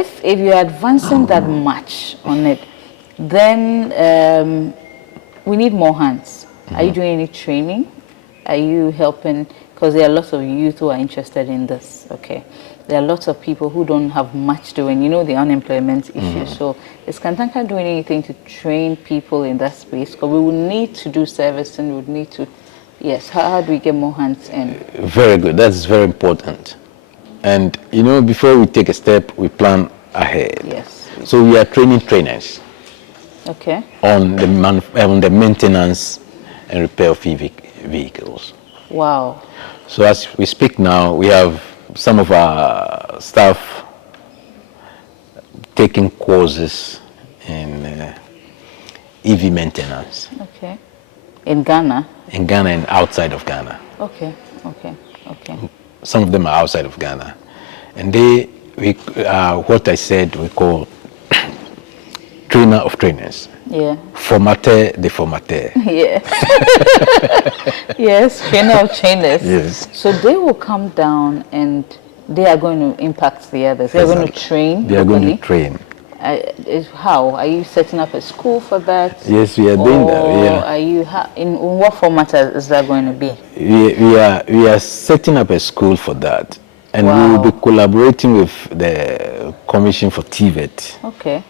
if you're advancing that much on it, then we need more hands. Are you doing any training? Are you helping? Because there are lots of youth who are interested in this. Okay, there are lots of people who don't have much doing. You know, the unemployment issue. So is Kantanka doing anything to train people in that space? Because we would need to do servicing. We would need to. Yes. How do we get more hands in? Very good. That's very important. And you know, before we take a step, we plan ahead. Yes. So we are training trainers. Okay. On the maintenance and repair of vehicles. Wow. So as we speak now, we have some of our staff taking courses in EV maintenance. Okay. In Ghana? In Ghana and outside of Ghana. Okay, okay, okay. Some of them are outside of Ghana. And what I said we call trainer of trainers. Yeah. Formateur de formateur. Yeah. Yes, trainer of trainers. Yes. So they will come down and they are going to impact the others. They're going to train. They are going to train. How? Are you setting up a school for that? Yes, we are doing that. Or are you in what format is that going to be? We are setting up a school for that. And we will be collaborating with the Commission for TVET. Okay.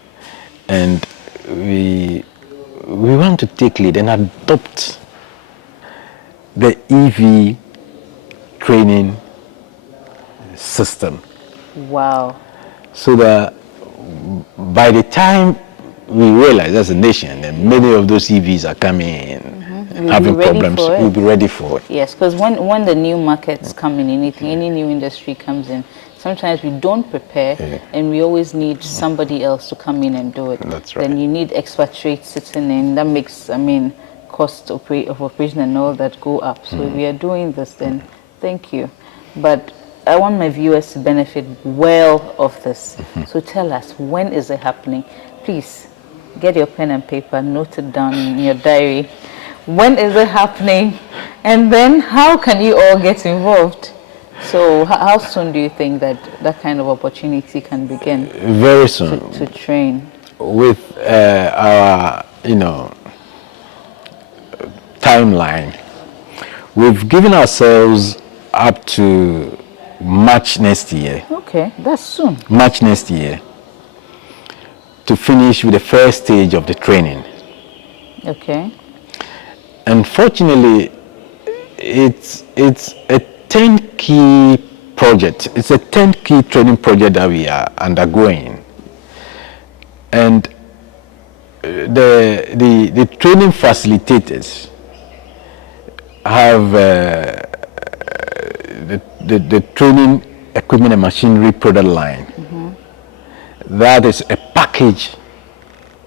And we want to take lead and adopt the EV training system. Wow. So that by the time we realize as a nation that many of those EVs are coming in, having problems, we'll be ready for it. Yes, because when the new markets come in, any new industry comes in, sometimes we don't prepare, and we always need somebody else to come in and do it. That's right. Then you need expatriates sitting in. That makes, cost of operation and all that go up. So if we are doing this, then thank you. But I want my viewers to benefit well of this. So tell us, when is it happening? Please, get your pen and paper, note it down in your diary. When is it happening? And then how can you all get involved? So how soon do you think that kind of opportunity can begin? Very soon. To train. With our, timeline, we've given ourselves up to March next year. Okay, that's soon. March next year to finish with the first stage of the training. Okay. Unfortunately, it's a 10-key project. It's a 10-key training project that we are undergoing. And the training facilitators have the training equipment and machinery product line. That is a package.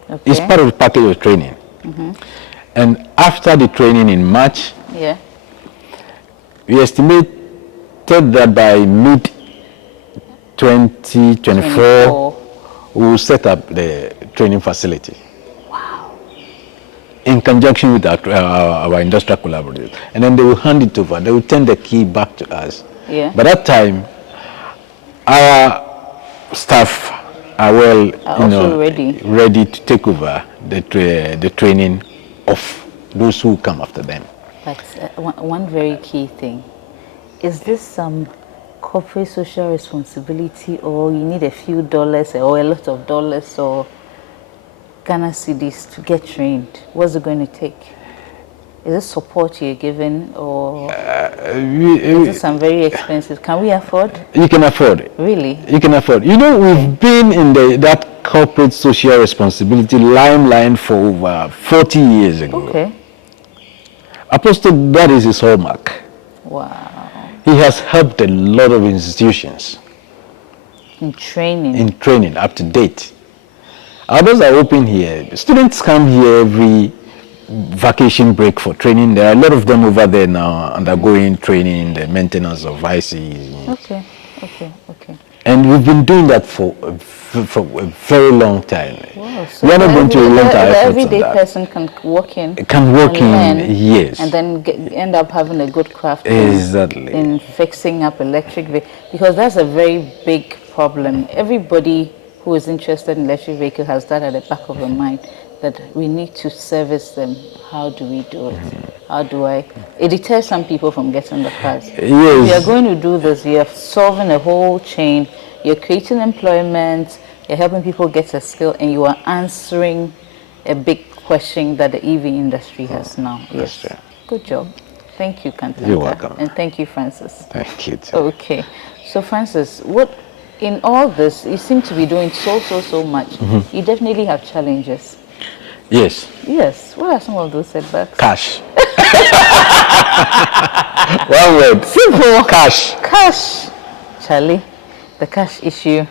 Okay. It's part of the package of training. And after the training in March, we estimated that by mid-2024, we will set up the training facility. Wow. In conjunction with our industrial collaborators. And then they will hand it over. They will turn the key back to us. Yeah. By that time, our staff are ready to take over the training of those who come after them. But one very key thing, is this some corporate social responsibility, or you need a few dollars or a lot of dollars or Ghana cedis to get trained? What's it going to take? Is it support you're giving, or is it some very expensive? Can we afford? You can afford it. Really? You can afford it. We've been in that corporate social responsibility limelight for over 40 years ago. Okay. Apostle, that is his hallmark. Wow. He has helped a lot of institutions. In training? In training, up to date. Our doors are open here. Students come here every vacation break for training. There are a lot of them over there now undergoing training, the maintenance of ICs. Okay. And we've been doing that for a very long time. Wow, so we are not going to relent our efforts on that. Everyday person can walk in. Yes. And then end up having a good craft. Exactly. In fixing up electric vehicles, because that's a very big problem. Everybody who is interested in electric vehicle has that at the back of her mind, that we need to service them. How do we do it? How do I? It deters some people from getting the cars. If you are going to do this, you are solving a whole chain, you're creating employment, you're helping people get a skill, and you are answering a big question that the EV industry has now. Yes. True. Good job. Thank you, Kantanka. You're welcome. And thank you, Francis. Thank you too. Okay. So, Francis, what in all this, you seem to be doing so much. You definitely have challenges. Yes. Yes. What are some of those setbacks? Cash. One word. Simple. Cash. Cash. Charlie, the cash issue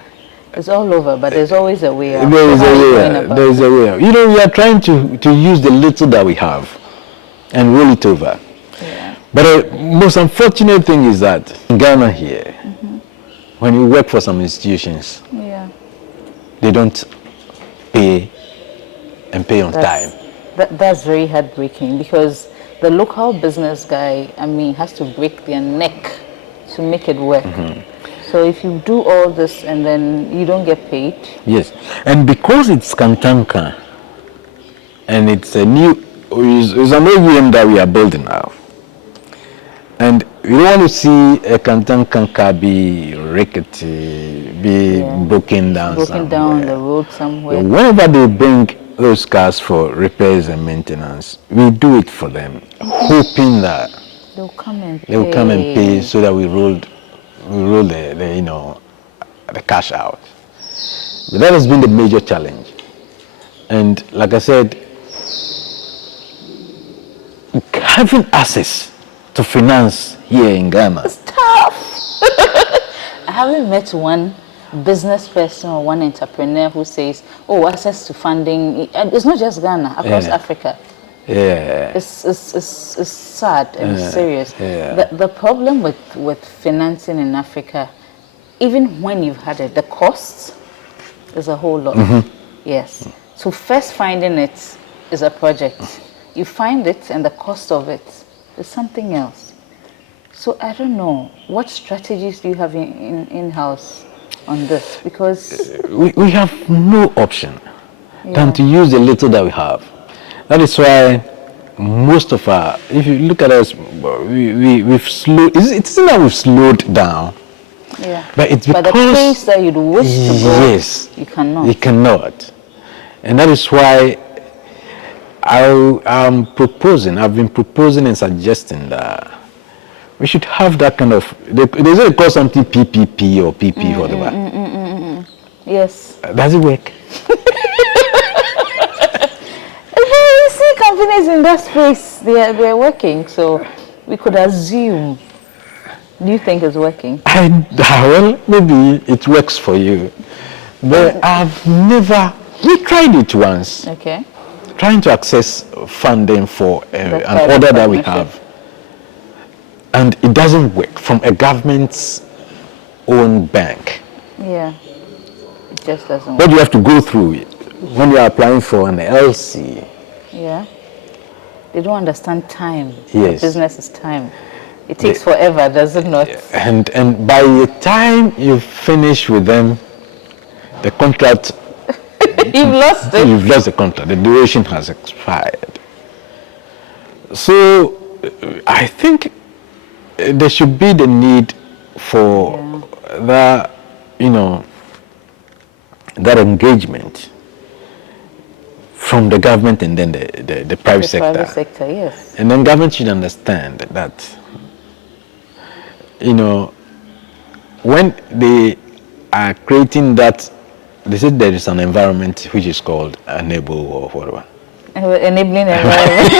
is all over, but there's always a way out. There is So how are you a going way. about There is a way. You know, we are trying to use the little that we have and roll it over. Yeah. But the most unfortunate thing is that in Ghana here, when you work for some institutions, Yeah. they don't pay and pay on time. That's very heartbreaking, because the local business guy, I mean, has to break their neck to make it work. So if you do all this and then you don't get paid. Yes, and because it's Kantanka, and it's a new, it's an OEM that we are building now, and we don't want to see a Kantanka car be rickety, be broken down Broken down the road somewhere. Whenever they bring those cars for repairs and maintenance, we do it for them, hoping that They'll come and pay. they will come and pay so that we roll the you know, the cash out. But that has been the major challenge. And like I said, having access to finance here in Ghana. It's tough. I haven't met one business person or one entrepreneur who says, oh, access to funding. And it's not just Ghana, across Africa. Yeah. It's sad and serious. Yeah. The problem with financing in Africa, even when you've had it, the costs is a whole lot. Yes. So first finding it is a project. You find it and the cost of it is something else. So I don't know, what strategies do you have in-house on this? Because we have no option than to use the little that we have. That is why most of our, if you look at us, we've slowed, it's not that we've slowed down, but it's because the pace that you'd wish to go, yes, you cannot. You cannot. And that is why I've been proposing and suggesting that we should have that kind of, they say call something PPP or PP, whatever. Yes. Does it work? You see companies in that space, they're working, so we could assume. Do you think it's working? Well, maybe it works for you, but I've never, we tried it once. Okay. Trying to access funding for an order that we have, and it doesn't work from a government's own bank. Yeah, it just doesn't What work. you have to go through it when you are applying for an LC. Yeah, they don't understand time. Yes. The business is time. It takes forever, does it not? And by the time you finish with them, the contract, You've lost it. you've lost the contract. The duration has expired. So I think there should be the need for that, you know, that engagement from the government and then the private sector. Private sector, yes. And then government should understand that, you know, when they are creating that, they said there is an environment which is called enable or whatever. Enabling environment.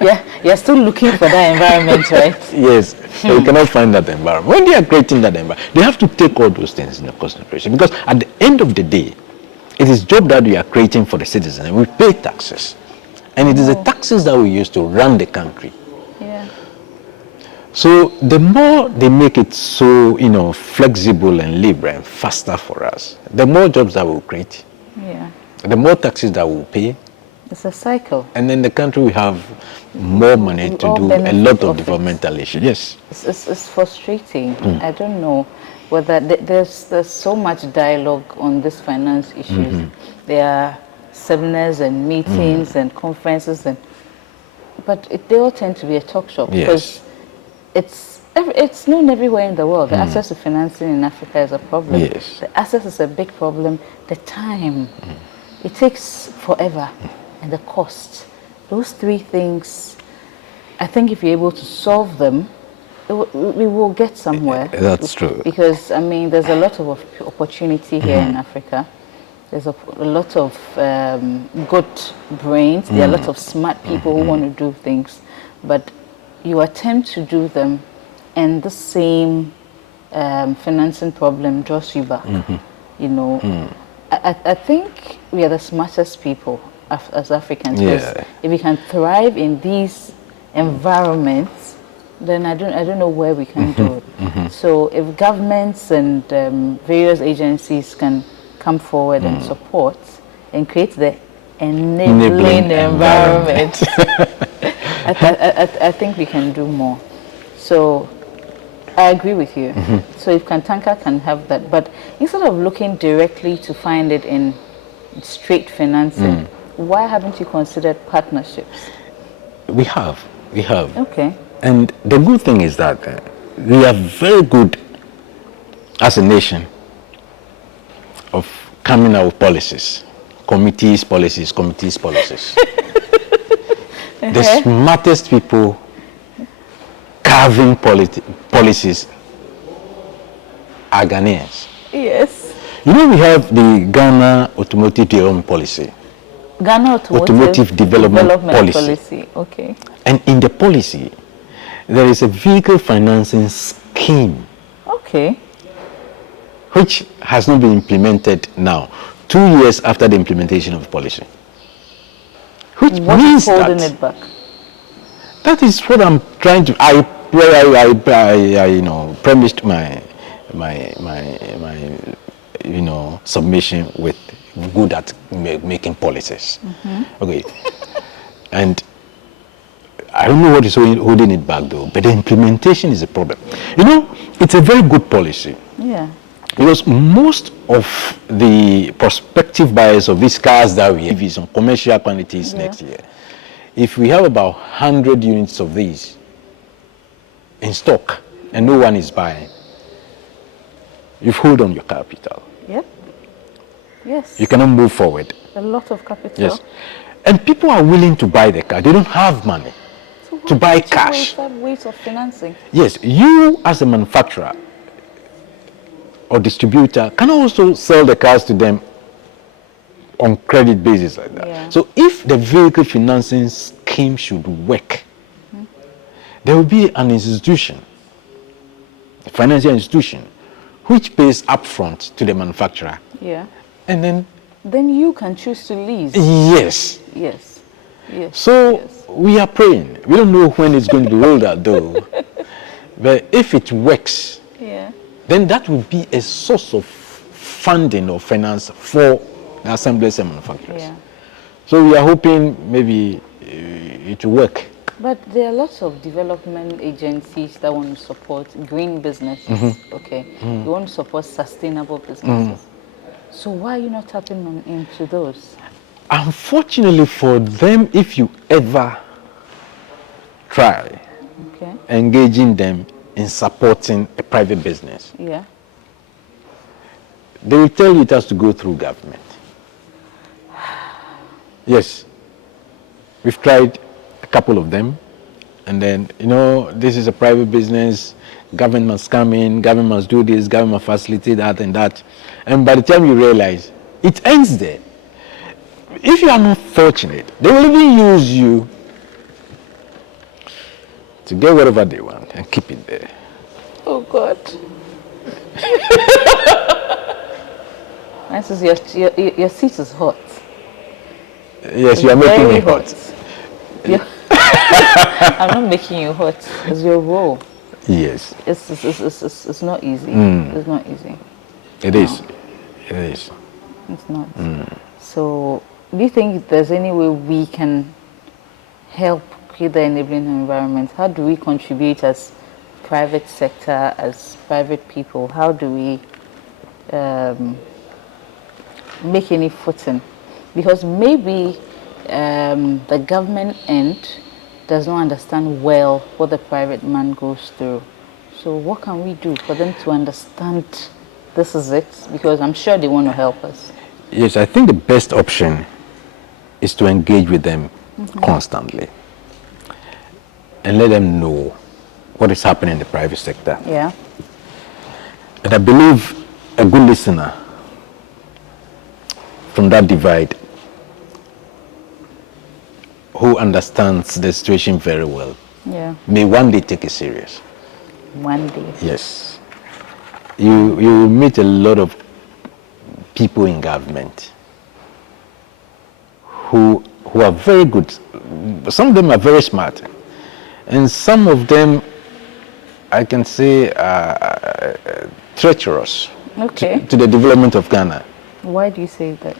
Yeah, you're still looking for that environment, right? Yes, you cannot find that environment. When they are creating that environment, they have to take all those things into consideration, because at the end of the day, it is job that we are creating for the citizens, and we pay taxes. And it is the taxes that we use to run the country. Yeah. So the more they make it so, you know, flexible and liberal and faster for us, the more jobs that we'll create, Yeah. the more taxes that we'll pay, It's a cycle. And in the country, we have more money We to all do a benefit lot of of it. developmental issues. Yes. It's frustrating. I don't know whether there's so much dialogue on these finance issues. There are seminars and meetings and conferences, but they all tend to be a talk shop because Yes. it's known everywhere in the world. The access to financing in Africa is a problem. Yes. The access is a big problem. The time, it takes forever, and the cost. Those three things, I think if you're able to solve them, we will get somewhere. That's true. Because, I mean, there's a lot of opportunity here in Africa. There's a lot of good brains. There are a lot of smart people who want to do things. But you attempt to do them, and the same financing problem draws you back. You know, I think we are the smartest people as Africans. Yeah. If we can thrive in these environments, then I don't know where we can do it. So if governments and various agencies can come forward and support and create the enabling environment, I think we can do more. So I agree with you. So if Kantanka can have that, but instead of looking directly to find it in straight financing, why haven't you considered partnerships? We have. Okay. And the good thing is that we are very good as a nation of coming out with policies. Committees, policies. The smartest people carving policies are Ghanaians. Yes. You know, we have the Ghana Automotive Development Policy. Ghana Automotive Development Policy. Okay. And in the policy, there is a vehicle financing scheme. Okay. Which has not been implemented now, 2 years after the implementation of the policy. Which What means is holding that it back? that is what I'm trying to. I premised my submission with good at making policies. Okay, and I don't know what is holding it back though, but the implementation is a problem. You know, it's a very good policy. Yeah. Because most of the prospective buyers of these cars that we have is on commercial quantities next year. If we have about 100 units of these in stock and no one is buying, you've hold on your capital. Yep. Yes. You cannot move forward. A lot of capital. Yes. And people are willing to buy the car. They don't have money So to buy why don't you cash. go with that ways of financing? Yes, you as a manufacturer or distributor can also sell the cars to them on credit basis like that. Yeah. So if the vehicle financing scheme should work, there will be an institution, a financial institution, which pays upfront to the manufacturer. Yeah. And Then you can choose to lease. yes. Yes. Yes. So yes. we are praying. We don't know when it's going to be rolled out though. But if it works, Yeah. then that will be a source of funding or finance for the assemblers and manufacturers. Yeah. So we are hoping maybe it will work. But there are lots of development agencies that want to support green businesses. Okay. They want to support sustainable businesses. So why are you not tapping into those? Unfortunately for them, if you ever try Okay. engaging them in supporting a private business, Yeah. they will tell you it has to go through government. Yes. We've tried a couple of them, and then, this is a private business, government must come in, government must do this, government must facilitate that and that. And by the time you realize, it ends there. If you are not fortunate, they will even use you to get whatever they want and keep it there. Oh God. Francis, your seat is hot. Yes, you are making me hot. I'm not making you hot. It's your role. Yes. It's not easy. It's not easy. It is. It is. It's not. So do you think there's any way we can help create the enabling environment? How do we contribute as private sector, as private people? How do we make any footing? Because maybe the government end does not understand well what the private man goes through. So what can we do for them to understand this is it? Because I'm sure they want to help us. Yes, I think the best option is to engage with them constantly and let them know what is happening in the private sector. Yeah. And I believe a good listener from that divide who understands the situation very well may one day take it serious. One day. Yes. You will meet a lot of people in government who are very good. Some of them are very smart. And some of them, I can say, are treacherous to the development of Ghana. Why do you say that?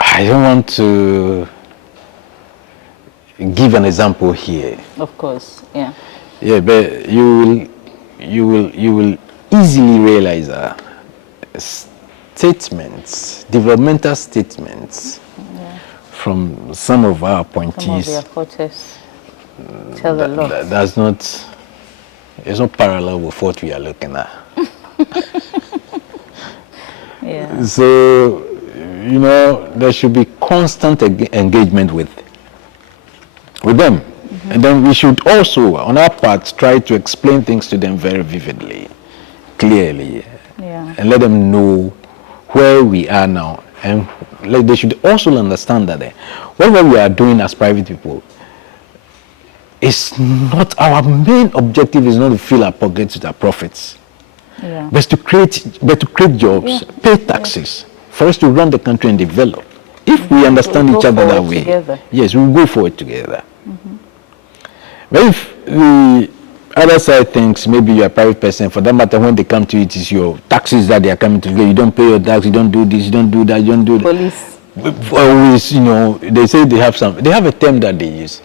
I don't want to give an example here. Of course, yeah. Yeah, but you will easily realize that statements, developmental statements from some of our appointees. Some of their fortes tell a lot. It's not parallel with what we are looking at. Yeah. So, there should be constant engagement with them. And then we should also, on our part, try to explain things to them very vividly, clearly, and let them know where we are now. And they should also understand that whatever we are doing as private people, it's not our main objective is not to fill our pockets with our profits, but to create jobs, pay taxes, for us to run the country and develop. If we understand each other that way, yes, we'll go forward together. But if the other side thinks maybe you're a private person, for that matter, when they come to it is your taxes that they are coming to get. You don't pay your tax, you don't do this, you don't do that, you don't do that. Police. Always, they say they have a term that they use.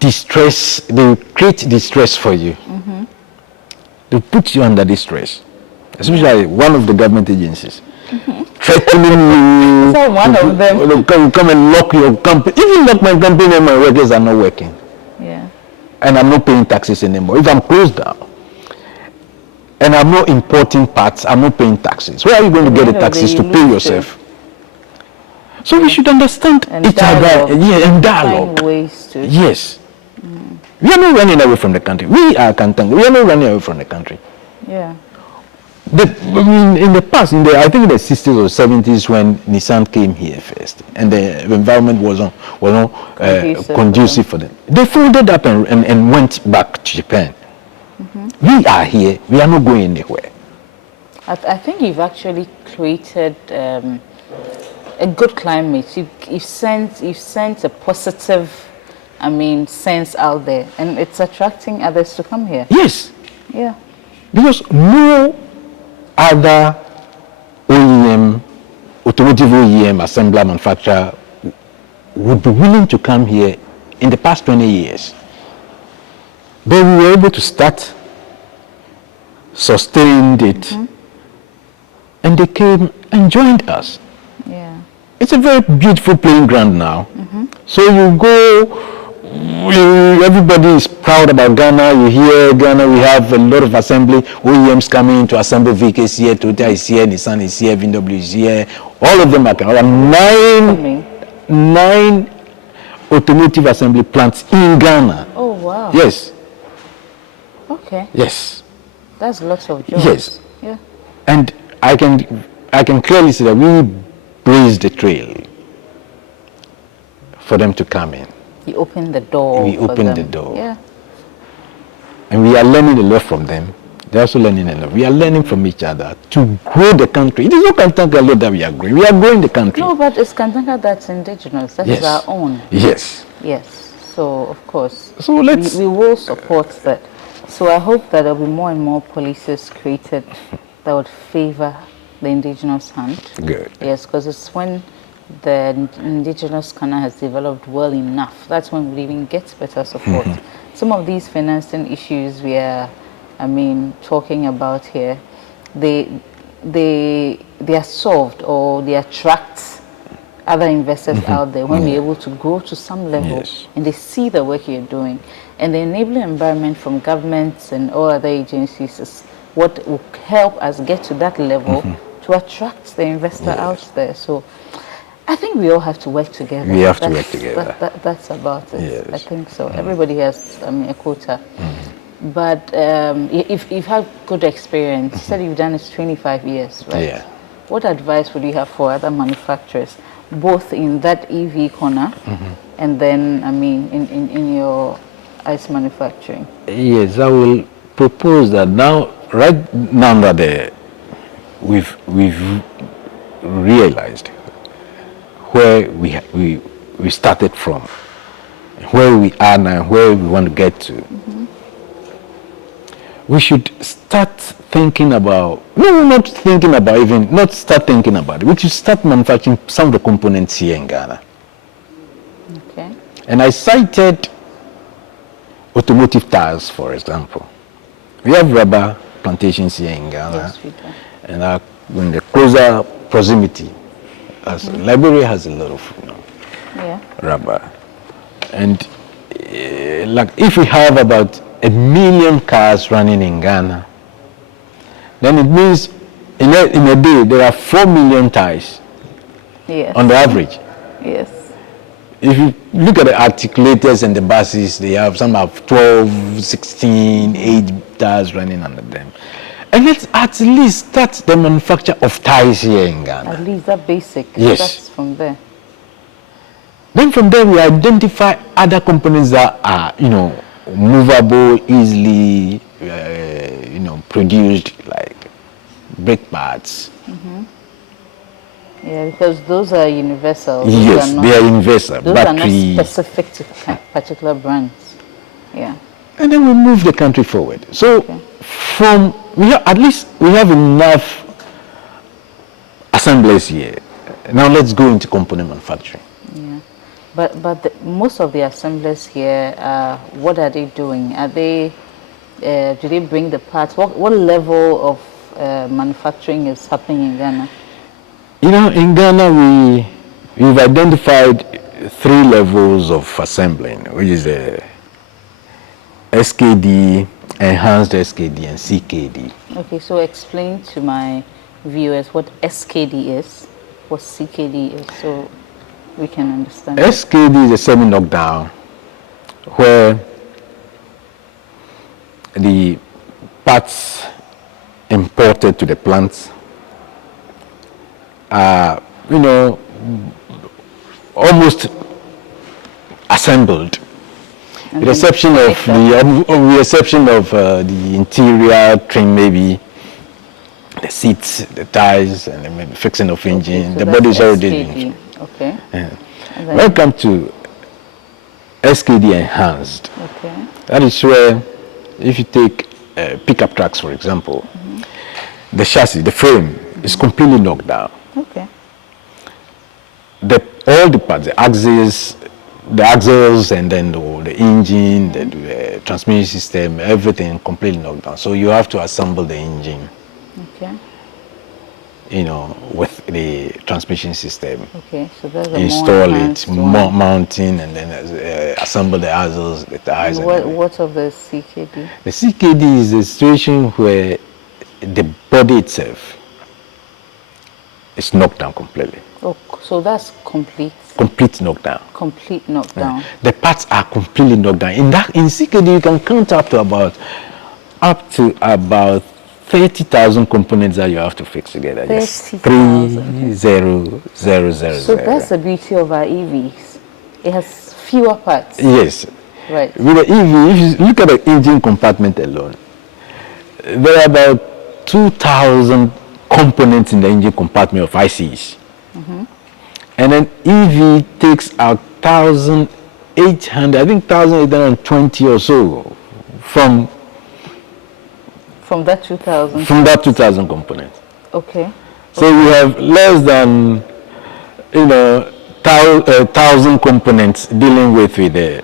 Distress, they create distress for you. They put you under distress. Especially one of the government agencies. Threatening you. So one of them. Come and lock your company. Even lock my company and my workers are not working. Yeah. And I'm not paying taxes anymore. If I'm closed down and I'm not importing parts, I'm not paying taxes. Where are you going to get the taxes to pay yourself? So we should understand each other, and dialogue. Find ways to. Yes. We are not running away from the country. We are Kantanka. We are not running away from the country. Yeah. In the past, I think in the 60s or 70s when Nissan came here first, and the environment was not conducive for them. They folded up and went back to Japan. We are here. We are not going anywhere. I think you've actually created a good climate. You've sent a positive, sense out there, and it's attracting others to come here. Yes. Yeah. Because no other automotive OEM assembler manufacturer would be willing to come here in the past 20 years. But we were able to start, sustained it, and they came and joined us. Yeah. It's a very beautiful playing ground now. So you go, everybody is proud about Ghana. You hear Ghana, we have a lot of assembly OEMs coming to assemble vehicles here. Toyota is here, Nissan is here, VW is here. All of them are coming. Nine automotive assembly plants in Ghana. Oh wow. Yes. Okay. Yes. That's lots of jobs. Yes. Yeah. And I can clearly see that we blazed the trail for them to come in. You opened the door. We opened the door. Yeah. And we are learning a lot from them. They're also learning a lot. We are learning from each other to grow the country. It is not Kantanka alone that we are growing. We are growing the country. No, but it's Kantanka that's indigenous. That is our own. Yes. Yes. So, of course, so we will support that. So I hope that there will be more and more policies created that would favor the indigenous hand. Good. Yes, because it's when the indigenous Ghana has developed well enough, that's when we even get better support. Some of these financing issues we are, talking about here, they are solved, or they attract other investors out there when we're able to grow to some level and they see the work you're doing. And the enabling environment from governments and all other agencies is what will help us get to that level to attract the investor out there. So I think we all have to work together. We have to work together. That's about it. Yes. I think so. Everybody has a quota. But if you've had good experience, you said you've done it 25 years, right? Yeah. What advice would you have for other manufacturers, both in that EV corner and then, in your ICE manufacturing? Yes, I will propose that right now that we've realized where we started from, where we are now, where we want to get to. We should start thinking about, not start thinking about it. We should start manufacturing some of the components here in Ghana. Okay. And I cited automotive tires, for example. We have rubber plantations here in Ghana. Yes, we do. And in the closer proximity, as Liberia has a lot of rubber. And like if we have about 1 million cars running in Ghana, then it means in a day there are 4 million tires on the average. Yes. If you look at the articulators and the buses, some have 12, 16, 8 tires running under them. And let's at least start the manufacture of tires here in Ghana. At least that basic. Yes. That's from there. Then from there we identify other components that are, movable, easily, produced, like brake pads. Yeah, because those are universal. Yes, they are universal. Those battery. are not specific to particular brands. Yeah. And then we move the country forward. So at least we have enough assemblies here. Now let's go into component manufacturing. Yeah. But most of the assemblers here, what are they doing? Are they, do they bring the parts? What level of manufacturing is happening in Ghana? In Ghana, we've identified 3 levels of assembling, which is the SKD, enhanced SKD, and CKD. Okay, so explain to my viewers what SKD is, what CKD is, so we can understand. SKD is a semi-knockdown, where the parts imported to the plants are, almost assembled. With the exception of the interior trim, maybe the seats, the tires, and maybe fixing of engine. So the body is already. Okay. When it comes to SKD enhanced, that is where, if you take pickup trucks, for example, the chassis, the frame is completely knocked down. Okay. All the parts, the axles, and then the engine, the transmission system, everything completely knocked down. So you have to assemble the engine. Okay. With the transmission system. Okay, so that's install it, mounting, and then assemble the axles, the tires. And what of the CKD? The CKD is a situation where the body itself is knocked down completely. Oh, so that's complete. Complete knockdown. Complete knockdown. The parts are completely knocked down. In CKD, you can count up to about 30,000 components that you have to fix together. 30,000. 30,000. So that's the beauty of our EVs. It has fewer parts. Yes. Right. With the EV, if you look at the engine compartment alone, there are about 2,000 components in the engine compartment of ICs. And then EV takes out 1,800, I think 1,820 or so from that 2,000. From that 2,000 components. Okay. So we have less than you know, 1,000 components dealing with the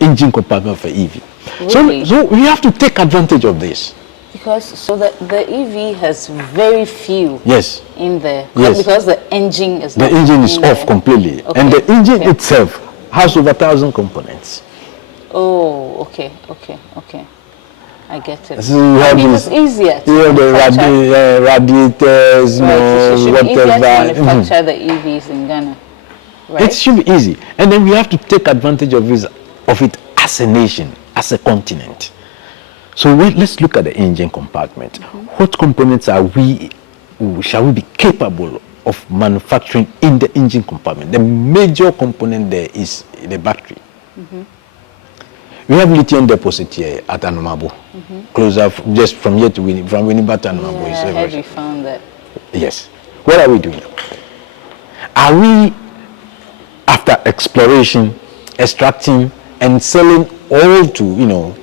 engine compartment for EV. Really? So we have to take advantage of this. Because so the EV has very few Yes. in there. Yes. Because the engine is The not engine is in off there. completely. Okay. And the engine Okay. itself has over 1,000 components. Oh, okay. I get it. So you have Maybe this, it's easier to you have the manufacture. radiators, Right, so it should be easier to whatever. manufacture the EVs in Ghana. Right? It should be easy. And then we have to take advantage of it as a nation, as a continent. So let's look at the engine compartment. What components shall we be capable of manufacturing in the engine compartment? The major component there is the battery. We have lithium deposit here at Anomabo, closer just from here to from Winneba to Anomabo. Yeah, I heard we found that. Yes. What are we doing? Are we, after exploration, extracting and selling all to,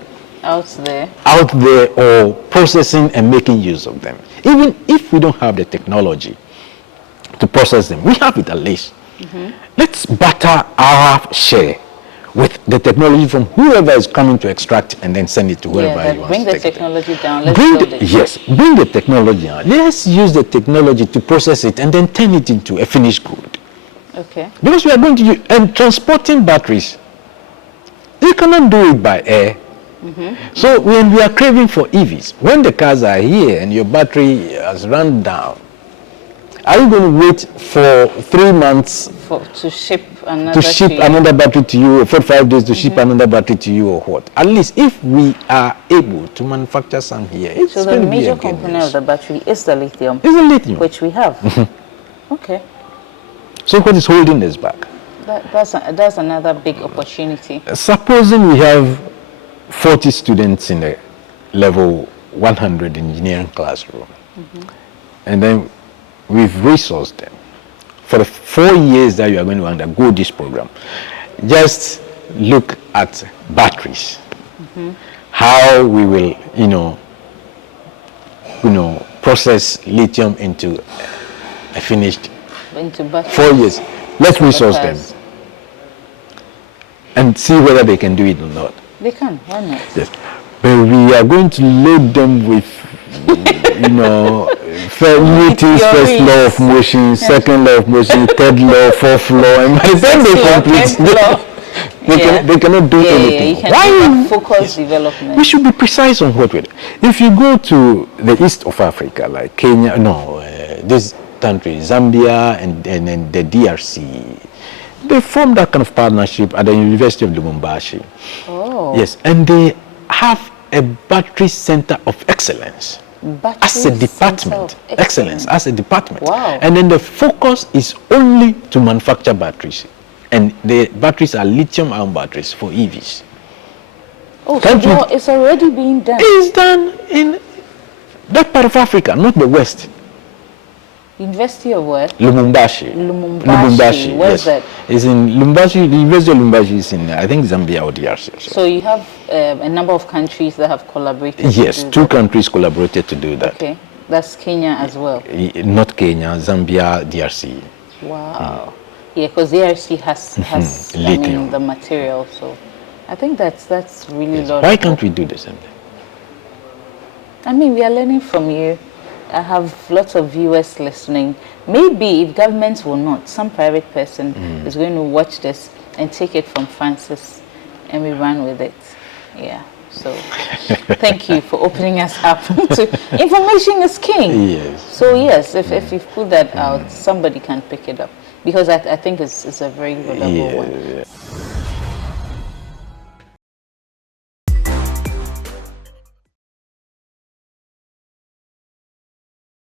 Out there. or processing and making use of them? Even if we don't have the technology to process them, we have it at least. Let's barter our share with the technology from whoever is coming to extract and then send it to wherever you want bring to the take technology down. Let's build it. Yes, bring the technology down. Let's use the technology to process it and then turn it into a finished good. Okay. Because we are going to use, and transporting batteries, you cannot do it by air. So when we are craving for EVs, when the cars are here and your battery has run down, are you going to wait for 3 months To ship another another battery to you, or 45 days to ship another battery to you, or what? At least if we are able to manufacture some here, it's So the going to be major a good component news. of the battery is the lithium, It's a lithium. which we have. Okay. So what is holding us back? That's another big opportunity. Supposing we have 40 students in the level 100 engineering classroom, and then we've resourced them for the 4 years that you are going to undergo this program. Just look at batteries, how we will, process lithium into a finished Into battery. 4 years. Let's resource them cars. and see whether they can do it or not. They can. Why not? Yes, but we are going to load them with, Newton's first theories. law of motion, second law of motion, third law, fourth law, and by the time they complete, they cannot do anything. You can do focus development. We should be precise on what we do. If you go to the east of Africa, like Kenya, this country, Zambia and the DRC, they formed that kind of partnership at the University of Lubumbashi. Oh. Yes, and they have a battery center of excellence. As a department, excellence as a department. Wow. And then the focus is only to manufacture batteries. And the batteries are lithium-ion batteries for EVs. Oh, so it's already being done. It's done in that part of Africa, not the West. University of what? Lubumbashi. Lubumbashi. Where's that? It's in Lubumbashi. The University of Lubumbashi is in, I think, Zambia or DRC. So you have a number of countries that have collaborated. Yes, two countries collaborated to do that. Okay, that's Kenya as well. Not Kenya, Zambia, DRC. Wow. Yeah, because DRC has lithium. the material. So I think that's really Yes. laudable. Why can't we do the same thing? I mean, we are learning from you. I have lots of viewers listening. Maybe if governments will not, some private person is going to watch this and take it from Francis and we run with it. Yeah. So thank you for opening us up to information is king. Yes. So yes, if you've put that out, somebody can pick it up because I think it's a very valuable one. Yeah.